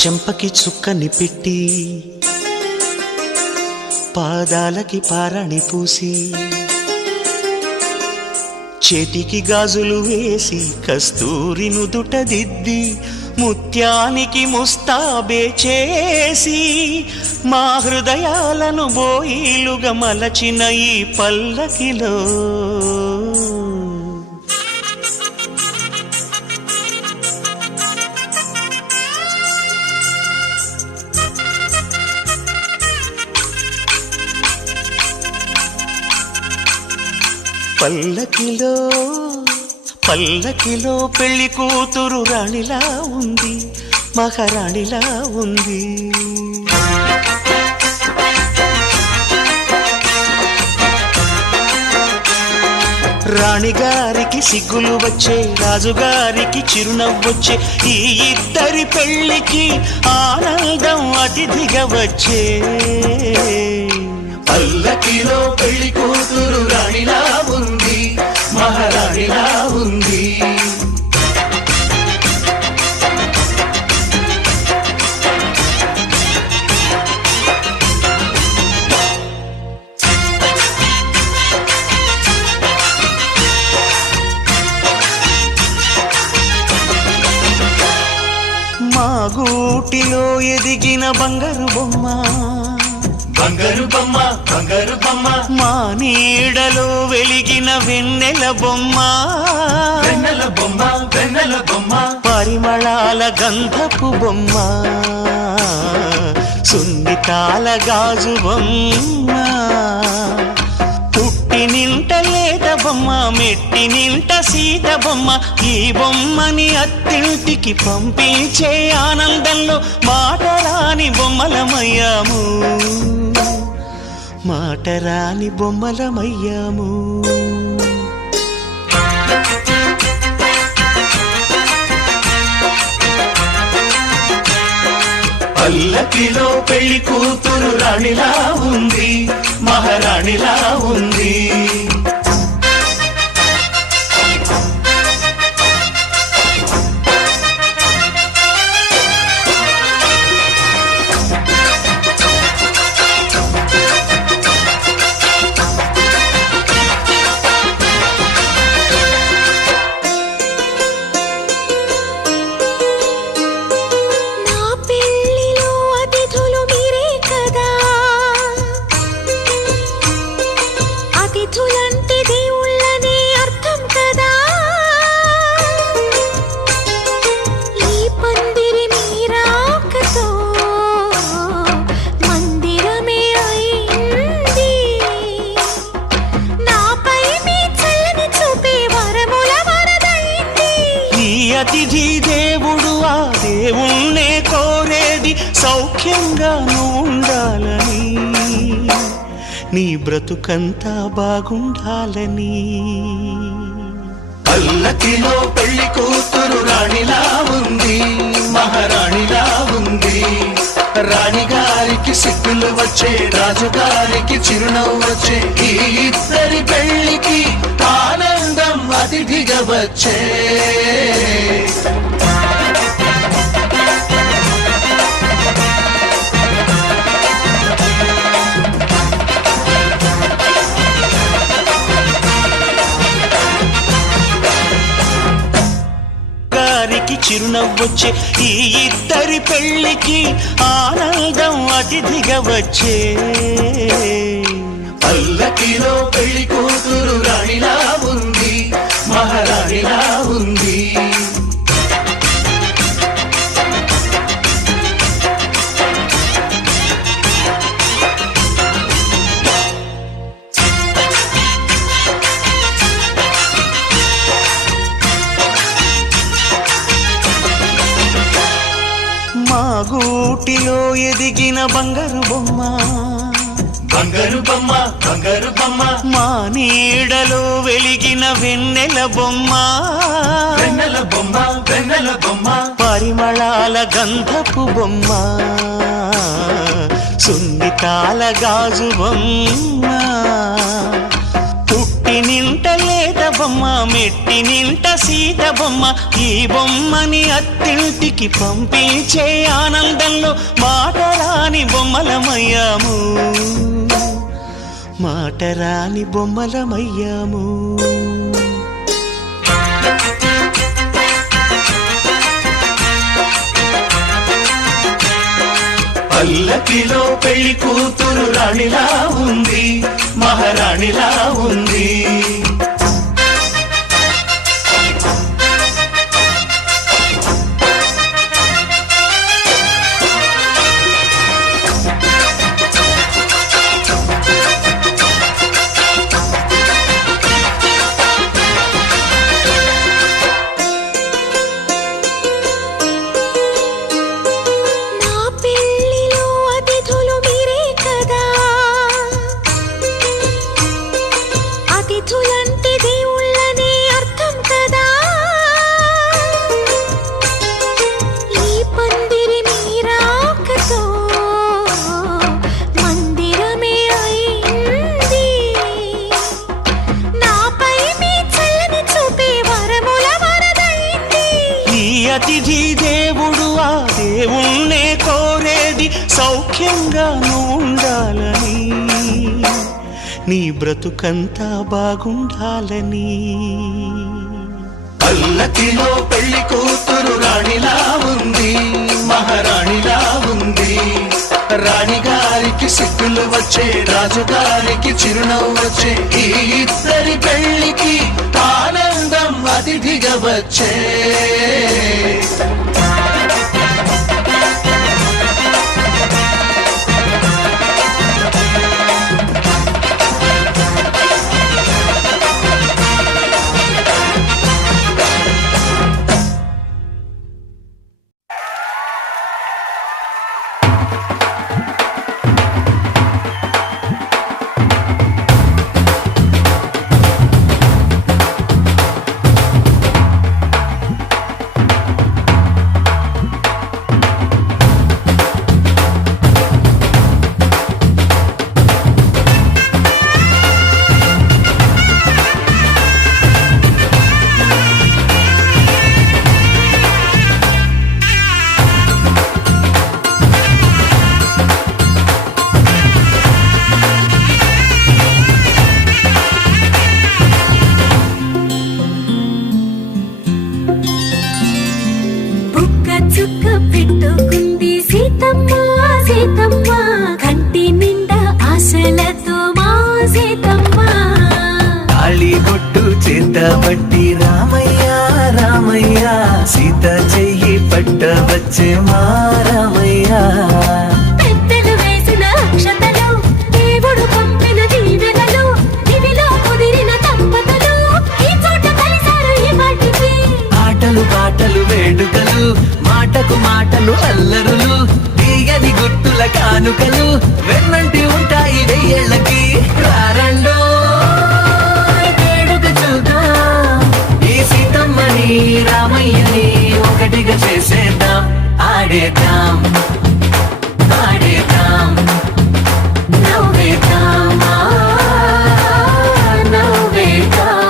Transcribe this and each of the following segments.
చెంపకి చుక్కని పెట్టి పాదాలకి పారాణి పూసి చేతికి గాజులు వేసి కస్తూరి నుదుట దిద్ది ముత్యానికి ముస్తాబే చేసి మా హృదయాలను బోయిలుగా మలచిన ఈ పల్లకిలో పల్లకిలో పల్లకిలో పెళ్లి కూతురు రాణిలా ఉంది, మహారాణిలా ఉంది. రాణిగారికి సిగ్గులు వచ్చే, రాజుగారికి చిరునవ్వొచ్చే, ఈ ఇద్దరి పెళ్లికి ఆనందం అతిథిగా వచ్చే. పల్లకిలో పెళ్లి కూతురు రాణిలా ఉంది, మహారాణిలా ఉంది. మా గూటిలో ఎదిగిన బంగారు బొమ్మ, బంగారు బొమ్మ, బంగారు బొమ్మ, మా నీడలో వెలిగిన వెన్నెల బొమ్మ, వెన్నెల బొమ్మ, వెన్నెల బొమ్మ, పరిమళాల గంధపు బొమ్మ, సున్నితాల గాజు బొమ్మ, పుట్టి నింట లేత బొమ్మ, మెట్టి నింట సీత బొమ్మ. ఈ బొమ్మని అత్తింటికి పంపించే ఆనందంలో మాటరాని బొమ్మలమయ్యాము, మాటరాని బొమ్మలమయ్యాము. పల్లకిలో పెళ్లి కూతురు రాణిలా ఉంది, మహారాణిలా ఉంది. అతిథి దేవుడు ఆ దేవుణ్ణే కోరేది సౌఖ్యంగా ఉండాలని, నీ బ్రతుకంతా బాగుండాలని. పల్లకిలో పెళ్లి కూతురు రాణిలా ఉంది, మహారాణిలా ఉంది. రాణిగారికి సిగ్గులు వచ్చే, రాజుగారికి చిరునవ్వు వచ్చే, ఈ ఇద్దరి పెళ్లికి ఆనందం అతిథిగా వచ్చే. చిరునవ్వొచ్చే, ఈ ఇద్దరి పెళ్లికి ఆనందం అతిథిగా వచ్చే. పల్లకిలో పెళ్లి కూతురు రాణిలా ఉంది, మహారాణిలా ఉంది. మా గూటిలో ఎదిగిన బంగారు బొమ్మ, బంగారు బొమ్మ, బంగారు బొమ్మ, మా నీడలో వెలిగిన వెన్నెల బొమ్మ, వెన్నెల బొమ్మ, వెన్నెల బొమ్మ, పరిమళాల గంధపు బొమ్మ, సున్నితాల గాజు బొమ్మ, పుట్టి ఇంటి నింట లేత బొమ్మ మెట్టి నింట సీత బొమ్మ ఈ బొమ్మని అత్తింటికి పంపించే ఆనందంలో మాటరాని బొమ్మలమయ్యాము మాటరాని బొమ్మలమయ్యాము పల్లకిలో పెళ్లి కూతురు రాణిలా ఉంది మహారాణిలా ఉంది అతిథి దేవుడు ఆ దేవుణ్ణే కోరేది సౌఖ్యంగా నువ్వు ఉండాలని నీ బ్రతుకంతా బాగుండాలని పల్లకిలో పెళ్లి కూతురు రాణిలా ఉంది మహారాణిలా ఉంది రాణిగారికి సిక్కులు వచ్చే రాజుగారికి చిరునవ్వు వచ్చే ఈ ఇద్దరి పెళ్లికి ఆనందం అతిథిగా వచ్చే పట్టి రామయ్య రామయ్య సీత చెయ్యి పట్ట వచ్చే మా రామయ్య పెద్దలు వేసిన అక్షతలు దేవుడు పంపిన దీవెనలు దివిలో కుదిరిన దంపతులు ఈ చోట కలిసారు ఈ పాటికి ఆటలు పాటలు వేడుకలు మాటకు మాటలు అల్లరులు తీయని గుర్తుల కానుకలు వెన్నంటి ఉంటాయి వెయ్యేళ్ళకి రారండో రామయ్యని ఒకటిగా చేసేద్దాం ఆడేద్దాం ఆడేద్దాం నవ్వేద్దాం నవ్వేద్దాం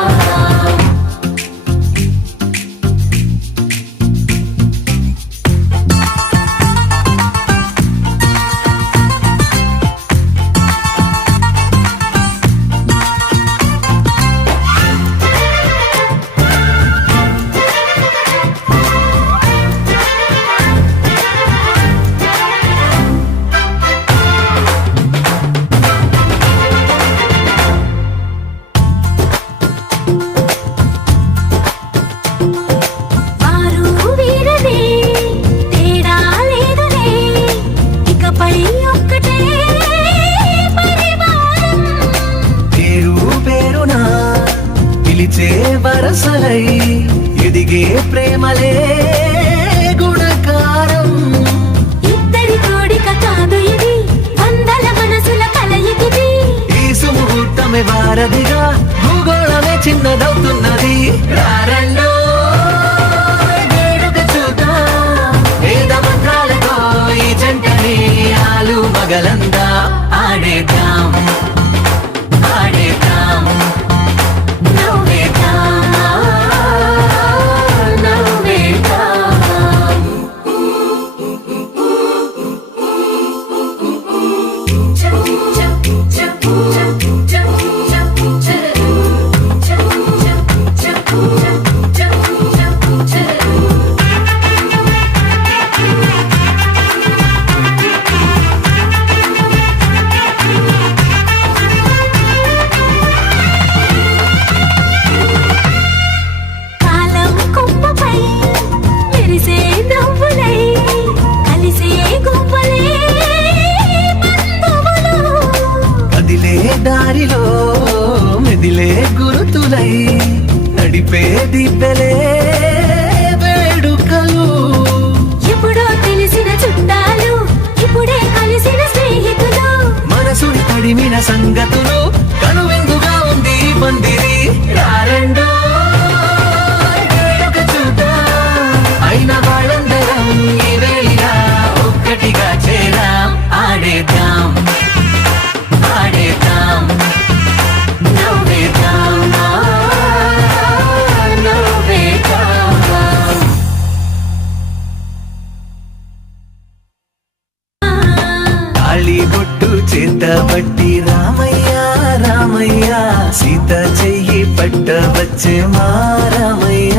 వరసలై ఎదిగే ప్రేమలే గుణకారం ఇద్దరి కోడిక కాదు ఇది వందల మనసుల కలయికిది ఈ సుముహూర్తమే వారధిగా భూగోళమే చిన్నదవుతున్నది రారండో వేడుక చూద్దాం వేద మంత్రాలతో ఈ జంటని ఆలు మగలందా ఆడేద్దాం ఆడేద్దాం సంగతులు కనువిందుగా ఉంది ఈ పందిరి రారండో వేడుక చూద్దాం అయిన వాళ్ళందరం ఈ వేళ ఒక్కటిగా చేరాం ఆడేద్దాం ఆడేద్దాం నవ్వేద్దాం నవ్వేద్దాం తాళిబొట్టు చేతబట్టి రామయ్య రామయ్య సీత చెయ్యి పట్టవచ్చే మా రామయ్య